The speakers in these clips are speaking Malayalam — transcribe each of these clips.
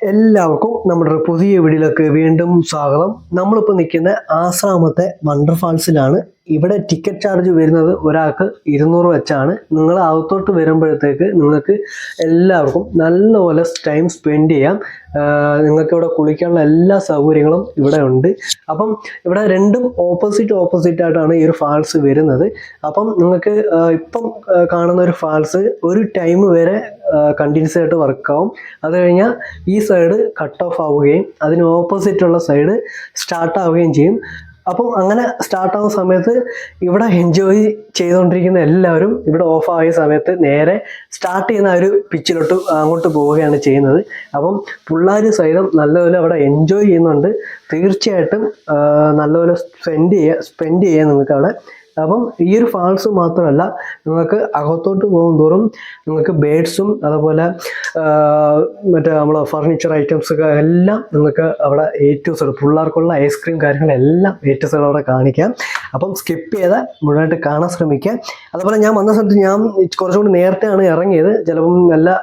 എല്ലാവർക്കും നമ്മുടെ ഒരു പുതിയ വീഡിയോയിലേക്ക് വീണ്ടും സ്വാഗതം. നമ്മളിപ്പോൾ നിൽക്കുന്ന ആശ്രാമത്തെ വണ്ടർ ഫാൾസിലാണ്. ഇവിടെ ടിക്കറ്റ് ചാർജ് വരുന്നത് ഒരാൾക്ക് 200 വെച്ചാണ്. നിങ്ങൾ അകത്തോട്ട് വരുമ്പോഴത്തേക്ക് നിങ്ങൾക്ക് എല്ലാവർക്കും നല്ലപോലെ ടൈം സ്പെൻഡ് ചെയ്യാം. നിങ്ങൾക്ക് ഇവിടെ കുളിക്കാനുള്ള എല്ലാ സൗകര്യങ്ങളും ഇവിടെ ഉണ്ട്. അപ്പം ഇവിടെ രണ്ടും ഓപ്പോസിറ്റ് ആയിട്ടാണ് ഈ ഒരു ഫാൾസ് വരുന്നത്. അപ്പം നിങ്ങൾക്ക് ഇപ്പം കാണുന്ന ഒരു ഫാൾസ് ഒരു ടൈം വരെ കണ്ടിന്യൂസ് ആയിട്ട് വർക്കാവും. അത് കഴിഞ്ഞാൽ ഈ സൈഡ് കട്ട് ഓഫ് ആവുകയും അതിന് ഓപ്പോസിറ്റുള്ള സൈഡ് സ്റ്റാർട്ട് ആവുകയും ചെയ്യും. അപ്പം അങ്ങനെ സ്റ്റാർട്ടാവുന്ന സമയത്ത് ഇവിടെ എൻജോയ് ചെയ്തുകൊണ്ടിരിക്കുന്ന എല്ലാവരും ഇവിടെ ഓഫ് ആയ സമയത്ത് നേരെ സ്റ്റാർട്ട് ചെയ്യുന്ന ഒരു പിച്ചിലോട്ട് അങ്ങോട്ട് പോവുകയാണ് ചെയ്യുന്നത്. അപ്പം പിള്ളേർ സഹിതം നല്ലപോലെ അവിടെ എൻജോയ് ചെയ്യുന്നുണ്ട്. തീർച്ചയായിട്ടും നല്ലപോലെ സ്പെൻഡ് ചെയ്യാൻ നിങ്ങൾക്ക് അവിടെ. അപ്പം ഈ ഒരു ഫാൾസ് മാത്രമല്ല, നിങ്ങൾക്ക് അകത്തോട്ട് പോകും തോറും നിങ്ങൾക്ക് ബേഡ്സും അതുപോലെ മറ്റേ നമ്മളെ ഫർണിച്ചർ ഐറ്റംസ് ഒക്കെ എല്ലാം നിങ്ങൾക്ക് അവിടെ A to Z പിള്ളേർക്കുള്ള ഐസ്ക്രീം കാര്യങ്ങളെല്ലാം A to Z അവിടെ കാണിക്കാം. അപ്പം സ്കിപ്പ് ചെയ്താൽ മുഴുവനായിട്ട് കാണാൻ ശ്രമിക്കുക. അതുപോലെ ഞാൻ വന്ന സമയത്ത് ഞാൻ കുറച്ചുകൂടി നേരത്തെയാണ് ഇറങ്ങിയത്. ചിലപ്പം നല്ല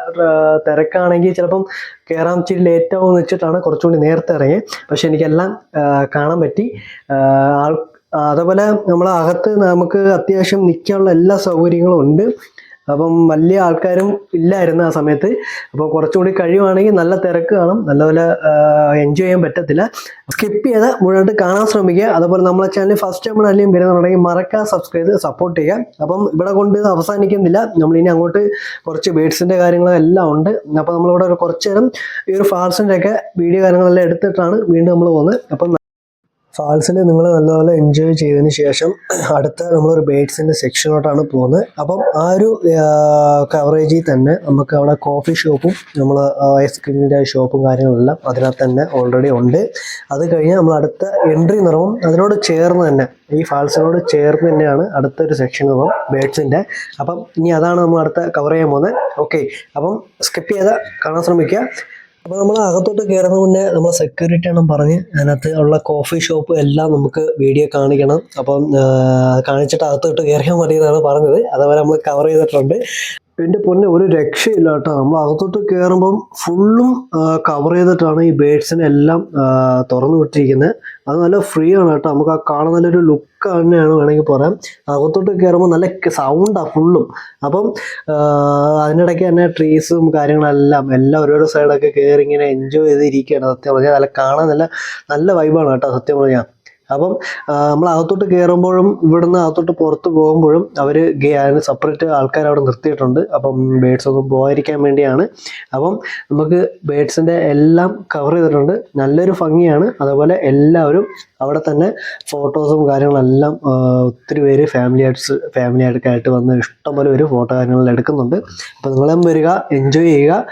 തിരക്കാണെങ്കിൽ ചിലപ്പം കയറാൻ ഇച്ചിരി ലേറ്റ് ആവുമെന്ന് വെച്ചിട്ടാണ് കുറച്ചുകൂടി നേരത്തെ ഇറങ്ങിയത്. പക്ഷെ എനിക്കെല്ലാം കാണാൻ പറ്റി. അതേപോലെ നമ്മളകത്ത് നമുക്ക് അത്യാവശ്യം നിൽക്കാനുള്ള എല്ലാ സൗകര്യങ്ങളും ഉണ്ട്. അപ്പം വലിയ ആൾക്കാരും ഇല്ലായിരുന്നു ആ സമയത്ത്. അപ്പോൾ കുറച്ചുകൂടി കഴിയുവാണെങ്കിൽ നല്ല തിരക്ക് കാണും, നല്ലപോലെ എൻജോയ് ചെയ്യാൻ പറ്റത്തില്ല. സ്കിപ്പ് ചെയ്ത് മുഴുവനായിട്ട് കാണാൻ ശ്രമിക്കുക. അതുപോലെ നമ്മളെ ചാനൽ ഫസ്റ്റ് ടൈം ആണെങ്കിലും വരുന്നുണ്ടെങ്കിൽ മറക്കാതെ സബ്സ്ക്രൈബ് ചെയ്ത് സപ്പോർട്ട് ചെയ്യുക. അപ്പം ഇവിടെ കൊണ്ട് അവസാനിക്കുന്നില്ല, നമ്മളിനി അങ്ങോട്ട് കുറച്ച് ബേഡ്സിൻ്റെ കാര്യങ്ങളും എല്ലാം ഉണ്ട്. അപ്പോൾ നമ്മളിവിടെ ഒരു കുറച്ച് നേരം ഈ ഒരു ഫാൾസിൻ്റെ ഒക്കെ വീഡിയോ കാര്യങ്ങളെല്ലാം എടുത്തിട്ടാണ് വീണ്ടും നമ്മൾ പോകുന്നത്. അപ്പം ഫാൾസിൽ നിങ്ങൾ നല്ലപോലെ എൻജോയ് ചെയ്തതിന് ശേഷം അടുത്ത നമ്മളൊരു ബേഡ്സിൻ്റെ സെക്ഷനോട്ടാണ് പോകുന്നത്. അപ്പം ആ ഒരു കവറേജിൽ തന്നെ നമുക്ക് അവിടെ കോഫി ഷോപ്പും നമ്മൾ ഐസ്ക്രീമിൻ്റെ ഷോപ്പും കാര്യങ്ങളെല്ലാം അതിനകത്ത് തന്നെ ഓൾറെഡി ഉണ്ട്. അത് കഴിഞ്ഞ് നമ്മൾ അടുത്ത എൻട്രി നിറവും അതിനോട് ചേർന്ന് തന്നെ, ഈ ഫാൾസിനോട് ചേർന്ന് തന്നെയാണ് അടുത്തൊരു സെക്ഷൻ പോകും ബേഡ്സിൻ്റെ. അപ്പം ഇനി അതാണ് നമ്മൾ അടുത്ത കവർ ചെയ്യാൻ പോകുന്നത്. ഓക്കെ, അപ്പം സ്കിപ്പ് ചെയ്ത് കാണാൻ ശ്രമിക്കുക. അപ്പോൾ നമ്മൾ അകത്തോട്ട് കയറുന്ന മുന്നേ നമ്മൾ സെക്യൂരിറ്റി ആണെന്ന് പറഞ്ഞ് അതിനകത്ത് ഉള്ള കോഫി ഷോപ്പ് എല്ലാം നമുക്ക് വീഡിയോ കാണിക്കണം. അപ്പം കാണിച്ചിട്ട് അകത്തോട്ട് കയറിയാൽ മതി എന്നാണ് പറഞ്ഞത്. അതേപോലെ നമ്മൾ കവർ ചെയ്തിട്ടുണ്ട്. എൻ്റെ പൊന്നെ ഒരു രക്ഷയില്ല കേട്ടോ. നമ്മൾ അകത്തോട്ട് കയറുമ്പം ഫുള്ളും കവർ ചെയ്തിട്ടാണ് ഈ ബേഡ്സിനെ എല്ലാം തുറന്നു വിട്ടിരിക്കുന്നത്. അത് നല്ല ഫ്രീ ആണ് കേട്ടോ. നമുക്ക് ആ കാണാൻ നല്ലൊരു ലുക്ക് തന്നെയാണ് വേണമെങ്കിൽ പറയാം. അകത്തോട്ട് കയറുമ്പോൾ നല്ല സൗണ്ടാണ് ഫുള്ളും. അപ്പം അതിനിടയ്ക്ക് തന്നെ ട്രീസും കാര്യങ്ങളെല്ലാം ഓരോരോ സൈഡൊക്കെ കയറി ഇങ്ങനെ എൻജോയ് ചെയ്തിരിക്കുകയാണ്. സത്യം പറഞ്ഞാൽ നല്ല കാണാൻ നല്ല വൈബാണ് കേട്ടോ സത്യം പറഞ്ഞാൽ. അപ്പം നമ്മൾ അകത്തോട്ട് കയറുമ്പോഴും ഇവിടുന്ന് അകത്തോട്ട് പുറത്ത് പോകുമ്പോഴും അവർ അതിന് സെപ്പറേറ്റ് ആൾക്കാർ അവിടെ നിർത്തിയിട്ടുണ്ട്. അപ്പം ബേഡ്സ് ഒന്നും പോകാതിരിക്കാൻ വേണ്ടിയാണ്. അപ്പം നമുക്ക് ബേഡ്സിൻ്റെ എല്ലാം കവർ ചെയ്തിട്ടുണ്ട്. നല്ലൊരു ഭംഗിയാണ്. അതുപോലെ എല്ലാവരും അവിടെ തന്നെ ഫോട്ടോസും കാര്യങ്ങളെല്ലാം ഒത്തിരി പേര് ഫാമിലിയായിട്ട് വന്ന് ഇഷ്ടംപോലെ ഒരു ഫോട്ടോ കാര്യങ്ങളെല്ലാം എടുക്കുന്നുണ്ട്. അപ്പോൾ നിങ്ങളും വരിക, എൻജോയ് ചെയ്യുക.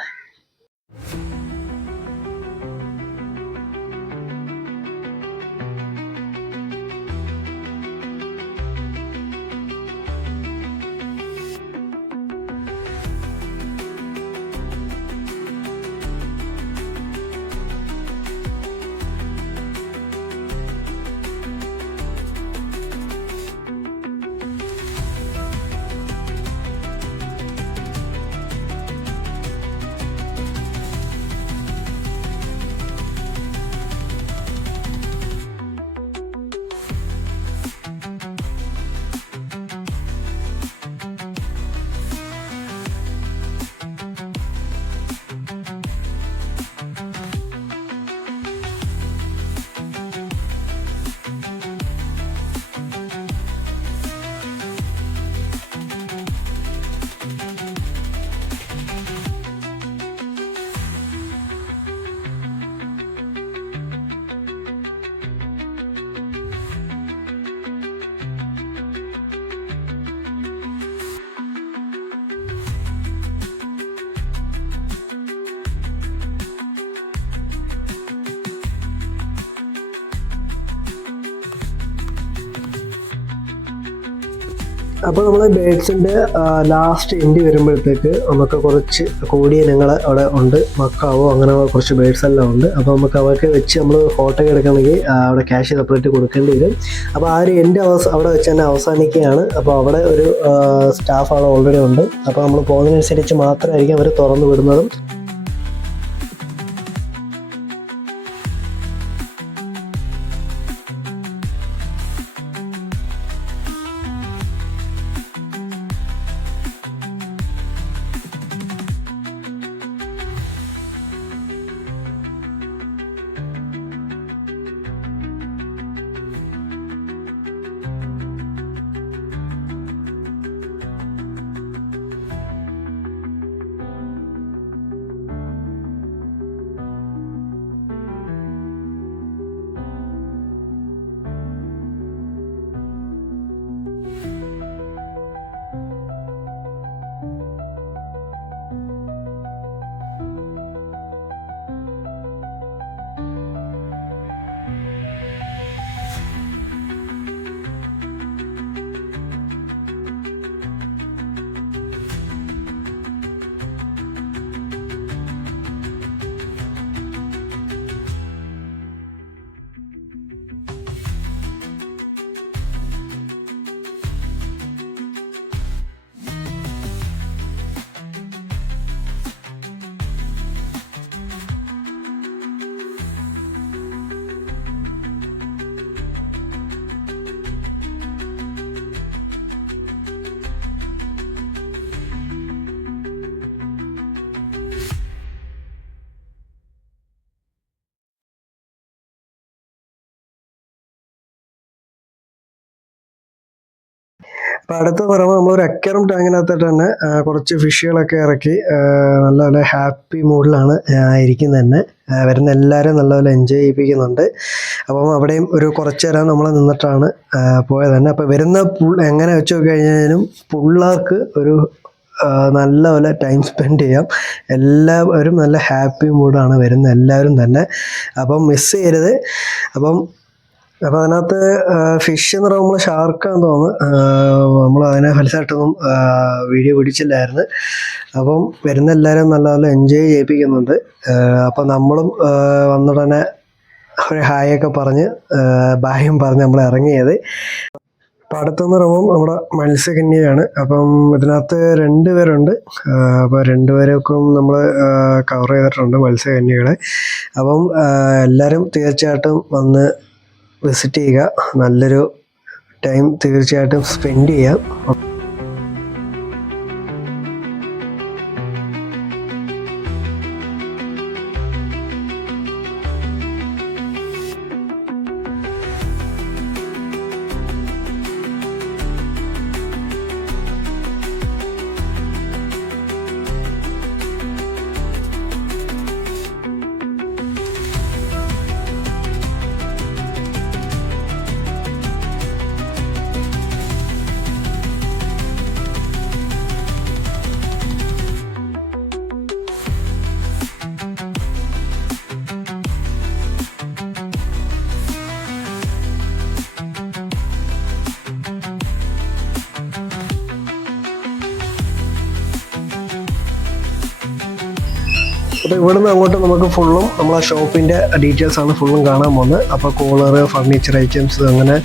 അപ്പോൾ നമ്മൾ ബേഡ്സിൻ്റെ ലാസ്റ്റ് എൻഡ് വരുമ്പോഴത്തേക്ക് നമുക്ക് കുറച്ച് കൂടിയ ഇനങ്ങൾ അവിടെ ഉണ്ട്. മക്കാവോ അങ്ങനെ കുറച്ച് ബേഡ്സ് എല്ലാം ഉണ്ട്. അപ്പോൾ നമുക്ക് അവർക്ക് വെച്ച് നമ്മൾ ഫോട്ടോ എടുക്കണമെങ്കിൽ അവിടെ ക്യാഷ് സെപ്പറേറ്റ് കൊടുക്കേണ്ടി വരും. അപ്പോൾ ആ ഒരു എൻഡ് അവിടെ വെച്ച് തന്നെ അവസാനിക്കുകയാണ്. അപ്പോൾ അവിടെ ഒരു സ്റ്റാഫ് അവിടെ ഓൾറെഡി ഉണ്ട്. അപ്പോൾ നമ്മൾ പോകുന്നതിനനുസരിച്ച് മാത്രമായിരിക്കും അവർ തുറന്നു വിടുന്നതും. അപ്പോൾ അടുത്ത് പറയുമ്പോൾ നമ്മളൊരു അക്വേറിയം ടാങ്കിനകത്തിട്ട് തന്നെ കുറച്ച് ഫിഷുകളൊക്കെ ഇറക്കി നല്ല നല്ല ഹാപ്പി മൂഡിലാണ് ഇരിക്കുന്നത് തന്നെ. വരുന്ന എല്ലാവരും നല്ലപോലെ എൻജോയ് ചെയ്യിപ്പിക്കുന്നുണ്ട്. അപ്പം അവിടെയും ഒരു കുറച്ച് നേരം നമ്മൾ നിന്നിട്ടാണ് പോയത് തന്നെ. അപ്പോൾ വരുന്ന എങ്ങനെ വെച്ച് നോക്കി കഴിഞ്ഞാലും പിള്ളേർക്ക് ഒരു നല്ലപോലെ ടൈം സ്പെൻഡ് ചെയ്യാം. എല്ലാവരും നല്ല ഹാപ്പി മൂഡാണ് വരുന്ന എല്ലാവരും തന്നെ. അപ്പം മിസ് ചെയ്യരുത്. അപ്പോൾ അതിനകത്ത് ഫിഷ് എന്ന് പറയുമ്പോൾ ഷാർക്കാന്ന് തോന്നുന്നു. നമ്മൾ അതിനെ വലുതായിട്ടൊന്നും വീഡിയോ പിടിച്ചില്ലായിരുന്നു. അപ്പം വരുന്ന എല്ലാവരും നല്ലപോലെ എൻജോയ് ചെയ്യിപ്പിക്കുന്നുണ്ട്. അപ്പം നമ്മളും വന്നുടനെ ഒരു ഹായൊക്കെ പറഞ്ഞ് ബായും പറഞ്ഞ് നമ്മൾ ഇറങ്ങിയത്. അപ്പം അടുത്തെന്ന് പറയുമ്പം നമ്മുടെ മത്സ്യകന്യയാണ്. അപ്പം ഇതിനകത്ത് 2 പേരുണ്ട്. അപ്പോൾ 2 പേരൊക്കെ നമ്മൾ കവർ ചെയ്തിട്ടുണ്ട് മത്സ്യകന്യകളെ. അപ്പം എല്ലാവരും തീർച്ചയായിട്ടും വന്ന് വിസിറ്റ് ചെയ്യുക. നല്ലൊരു ടൈം തീർച്ചയായിട്ടും സ്പെൻഡ് ചെയ്യാം. അപ്പോൾ ഇവിടുന്ന് അങ്ങോട്ട് നമുക്ക് ഫുള്ളും നമ്മളെ ഷോപ്പിൻ്റെ ഡീറ്റെയിൽസാണ് ഫുള്ളും കാണാൻ പോകുന്നത്. അപ്പോൾ കൂളർ, ഫർണിച്ചർ ഐറ്റംസ്, അങ്ങനെ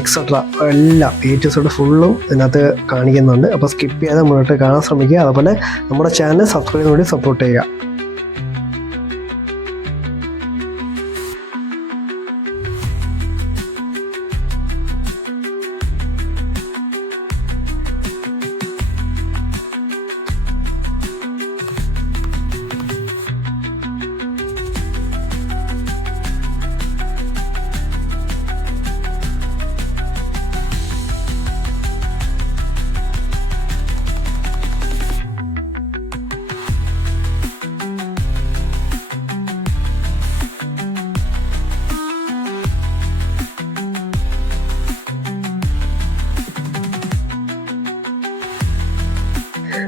എക്സെട്ര എല്ലാം A to Z ഫുള്ളും ഇതിനകത്ത് കാണിക്കുന്നുണ്ട്. അപ്പോൾ സ്കിപ്പ് ചെയ്യാതെ മുന്നോട്ട് കാണാൻ ശ്രമിക്കുക. അതുപോലെ നമ്മുടെ ചാനൽ സബ്സ്ക്രൈബ് ചെയ്ത് വേണ്ടി സപ്പോർട്ട് ചെയ്യുക.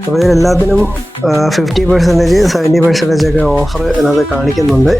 അപ്പോൾ ഇതിലെല്ലാത്തിനും 50%, 70% ഒക്കെ ഓഫർ ഇതിനകത്ത് കാണിക്കുന്നുണ്ട്.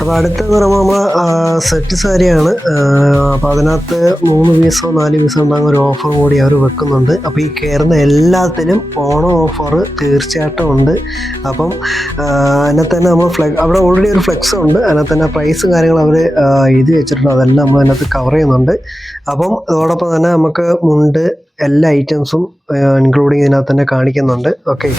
അപ്പോൾ അടുത്തെന്ന് പറയുമ്പോൾ നമ്മൾ സെറ്റ് സാരിയാണ്. അപ്പോൾ അതിനകത്ത് 3 പീസോ 4 പീസോ ഉണ്ടാകുന്ന ഒരു ഓഫർ കൂടി അവർ വെക്കുന്നുണ്ട്. അപ്പോൾ ഈ കയറുന്ന എല്ലാത്തിലും ഓണം ഓഫർ തീർച്ചയായിട്ടും ഉണ്ട്. അപ്പം അതിനകത്ത് തന്നെ നമ്മൾ അവിടെ ഓൾറെഡി ഒരു ഫ്ലെക്സ് ഉണ്ട്. അതിനകത്ത് തന്നെ പ്രൈസും കാര്യങ്ങളും അവർ എഴുതി വെച്ചിട്ടുണ്ട്. അതെല്ലാം നമ്മൾ അതിനകത്ത് കവർ ചെയ്യുന്നുണ്ട്. അപ്പം അതോടൊപ്പം തന്നെ നമുക്ക് മുണ്ട് എല്ലാ ഐറ്റംസും ഇൻക്ലൂഡിങ് ഇതിനകത്ത് തന്നെ കാണിക്കുന്നുണ്ട്. ഓക്കെ.